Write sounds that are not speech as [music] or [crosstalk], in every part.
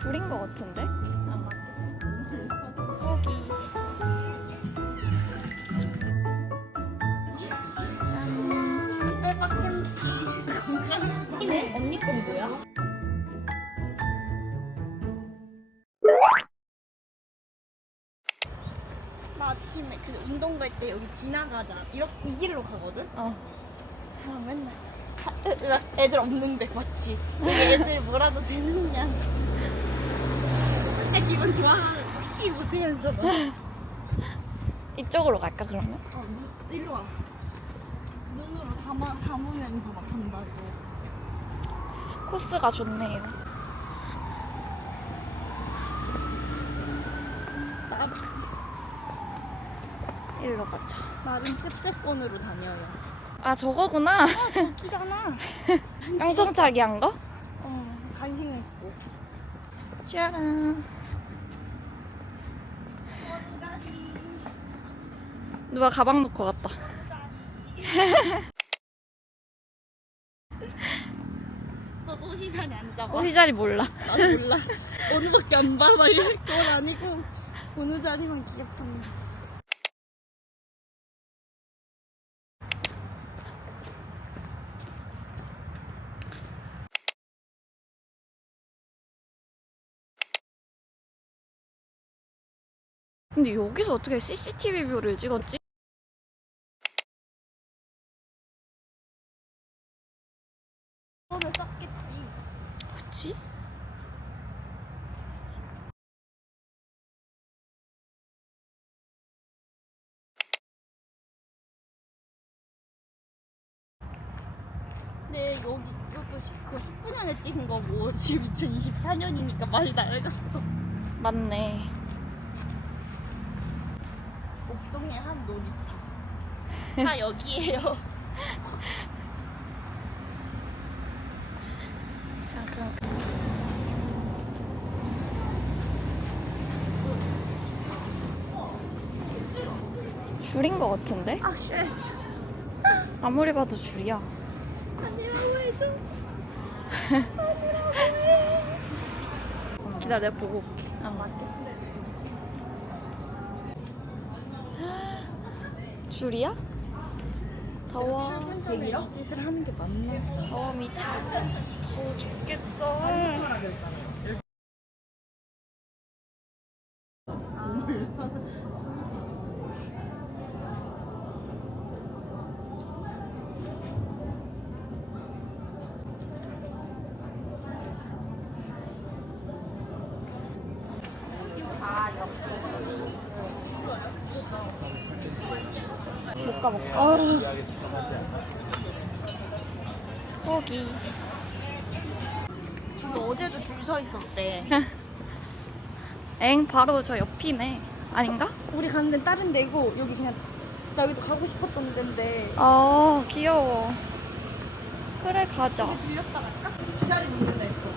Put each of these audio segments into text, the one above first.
줄인 것 같은데? 아마 여기. 이네 언니 건 뭐야? 나 아침에 그 운동 갈 때 여기 지나가자 이렇게 이 길로 가거든? 어. 아 맨날 하- 애들, 애들 없는데 마치 애들 뭐라도 되느냐 내 기분 좋아하면 혹시 웃으면서 막 이쪽으로 갈까 그러면? 어, 눈, 일로 와. 눈으로 담아, 담으면서 막 한다고. 코스가 좋네요. 나, 일로 가자. 나름 cep세권으로 다녀요. 아 저거구나. [laughs] 키잖아. 깡통차기 한 거? 어, 간식 먹고. 짜란. 누가 가방 놓고 갔다. 너도 옷이 자리 안 잡아? 옷이 자리 몰라. 나도 몰라. 오늘밖에 안 봐. 막 이럴 건 아니고. 어느 자리만 기억한다. 근데 여기서 어떻게 CCTV 뷰를 찍었지? 그러면 썼겠지. 그치? 근데 여기 이것도 시- 그거 19년에 찍은 거고 지금 2024년이니까 많이 낡았어. 맞네. 옥동의 한 놀이터. 다 [laughs] 여기에요. 자, 그럼. 줄인 것 같은데? 아, 쉣. 아무리 봐도 줄이야. 아니라고 해줘. 기다려, 내가 보고 올게. 안 맞겠지. 줄이야? 더워. 출근 전에 이 짓을 하는 게 맞나? 더워 미쳐. 더워 죽겠다. [laughs] 못 가, 못 가. 거기. 저기 어제도 줄 서 있었대. [laughs] 엥, 바로 저 옆이네. 아닌가? 우리 가는 데는 다른 데고 여기 그냥 나 여기도 가고 싶었던 데인데 아, 귀여워. 그래, 가자. 들렸다 갈까? 기다리고 있는 데 있어.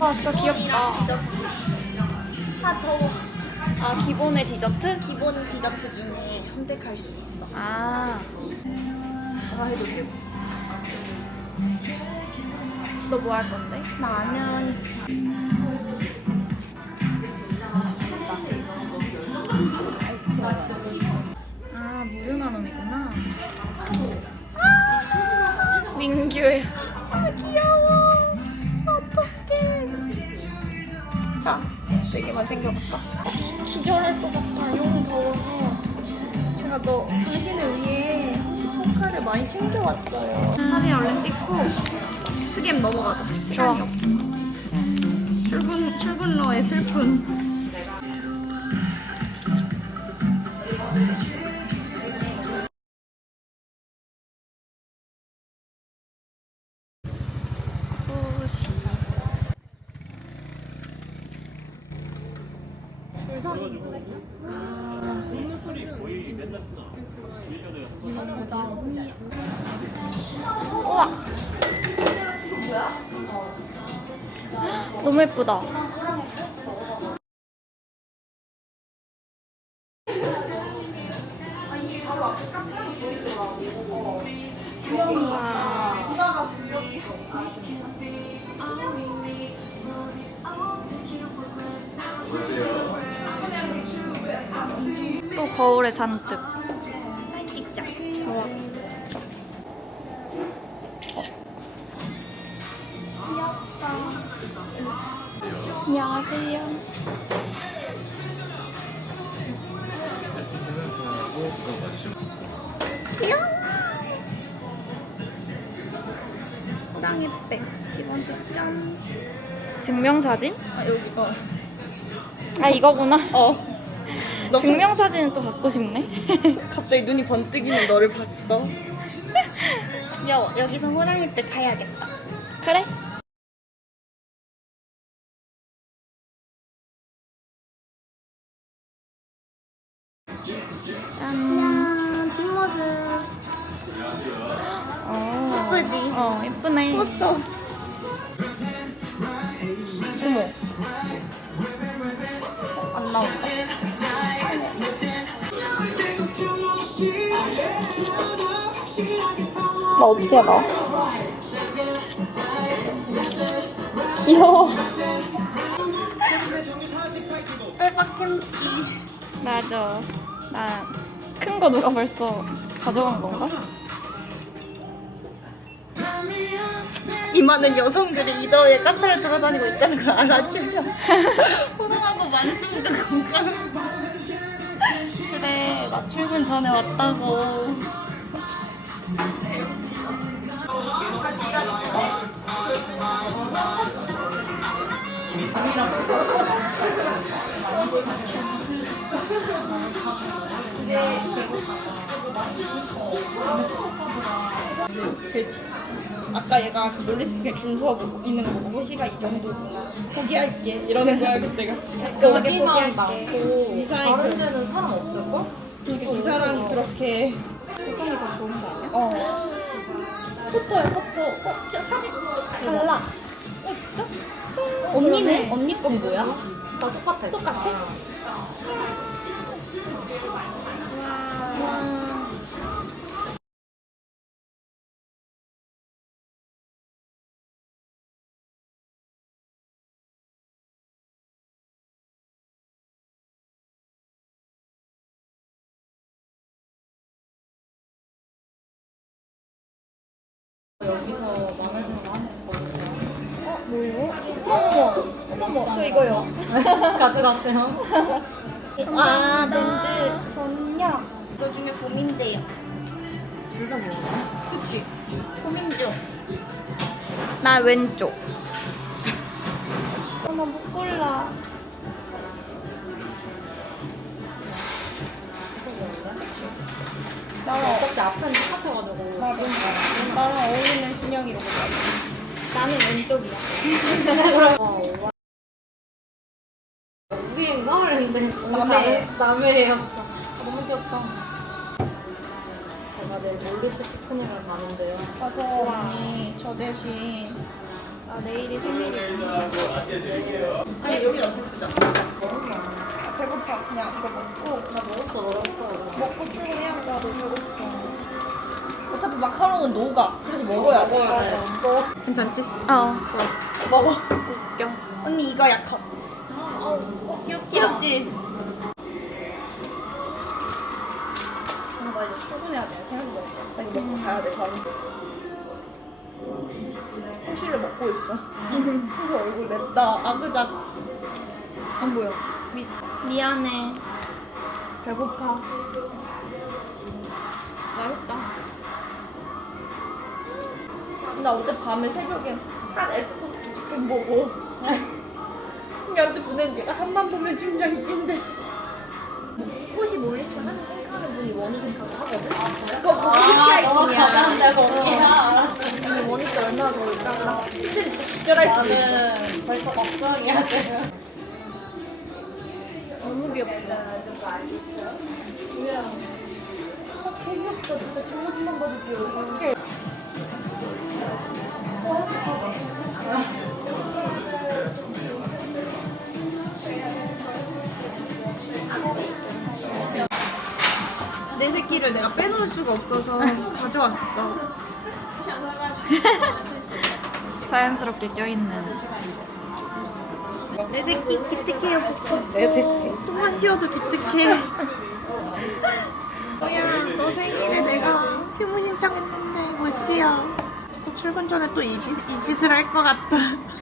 아, 진짜 귀엽다. 아 더워. 아, 기본의 디저트? 기본 디저트 중에 선택할 수 있어. 아, 아 해도 돼. 너뭐 할 건데? 나는 생겨봤다. 기절할 것 같아. 너무 더워서. 제가 너 당신을 위해 한식 포카를 많이 챙겨왔어요. 사진 얼른 찍고 넘어가자. 시간이 없어. 출근 출근로의 슬픈. 도시. 우와. 너무 예쁘다. 거울에 잔뜩. 찍자. 안녕하세요. 귀여워. 호랑이 백. 기본 짠. 증명사진? 아, 여기 어. 아 이거구나. 어. 너 증명사진은 또 갖고 싶네. [laughs] 갑자기 눈이 번뜩이는 너를 봤어. 귀여워. 여기서 호랑이 때 사야겠다. 그래? 짠. 뒷모습. 어. 예쁘지? 어, 예쁘네. 포스터. 나 어떻게 나? 귀여워. 빨박김치. 맞아. 나 큰 거 누가 벌써 가져간 건가? 이 많은 여성들이 이 더위에 카페를 돌아다니고 있다는 걸 알아주면 호랑하고 많습니다 건강. 그래, 나 출근 전에 왔다고. 그렇지. 아까 얘가 그 논리스피킹 준수하고 있는 거 보고 호시가 이 정도구나. 포기할게. 이러는 거야 그래서 내가 여기만 많고 이사람이 다른 그- 데는 사람 없을걸? 그러니까 이 사람이 그렇게 표정이 더 좋은 거 아니야? 어 포토야 포토. 어 진짜 사진 달라. 어 진짜? 언니네. 언니 건 뭐야? 다 똑같아. 똑같아? 여기서 마음에 드는 거 하나씩 골랐어요. 뭐요? 어머 어머 저 이거요. [laughs] 가져갔어요. 아 밴드 전혀. 이거 중에 고민돼요. 둘다 뭐야? 그치? 고민 중. 나 왼쪽. 어머 못 골라. 나랑 어차피 앞에는 똑같아가지고. 나랑 나랑 어울리는 순영이로 골라. 나는 왼쪽이야. [laughs] 어, 우리인가? 그랬는데 남의. 남의 남의였어. 너무 귀엽다. 제가 내일 몰리스 피크닉을 가는데요. 가서 언니 저 대신 나 내일이 생일이야. 아니 여기 옆에 두자. 아, 배고파. 그냥 이거 먹고 나 먹었어, 너랑 먹고 출근해야 돼. 나도 배고파. 어차피 마카롱은 녹아. 그래서 먹어야 돼. 먹어야 돼. 먹어. 괜찮지? 어, 좋아. 먹어. 웃겨. 언니 이거 약간. 어, 귀엽, 귀엽지? 뭔가 이제 출근해야 돼. 생각보다. 나 이거 먹고 가야 돼, 바로. 호시를 먹고 있어. 호시 얼굴 냅다 아그작. 안 보여. 미, 미안해. 배고파. 맛있다. 나 어젯밤에 새벽에 한 에스코트 지금 보고 형한테 보낸 게 한번 보면 심장이 뛴대. 꽃이 몰리스 하는 생각하는 분이 원우 생각을 하거든? 그거 거기 아, 히치하이킹이야. 근데 원우 때 얼마나 더울까? 나 힘든 진짜 기절할 수도 있어 나는 벌써 걱정이야 지금. 귀엽다 뭐야 아, 귀엽다 진짜 뒷모습만 봐도 귀여워 내 새끼를 내가 빼놓을 수가 없어서 가져왔어. [laughs] 자연스럽게 껴있는. 내 새끼 기특해요, 벚꽃. 내 새끼. 숨만 쉬어도 기특해. [laughs] 뭐야, 너 생일에 내가 휴무 신청했는데 못 쉬어. 또 출근 전에 또 이 짓을 할 것 같다.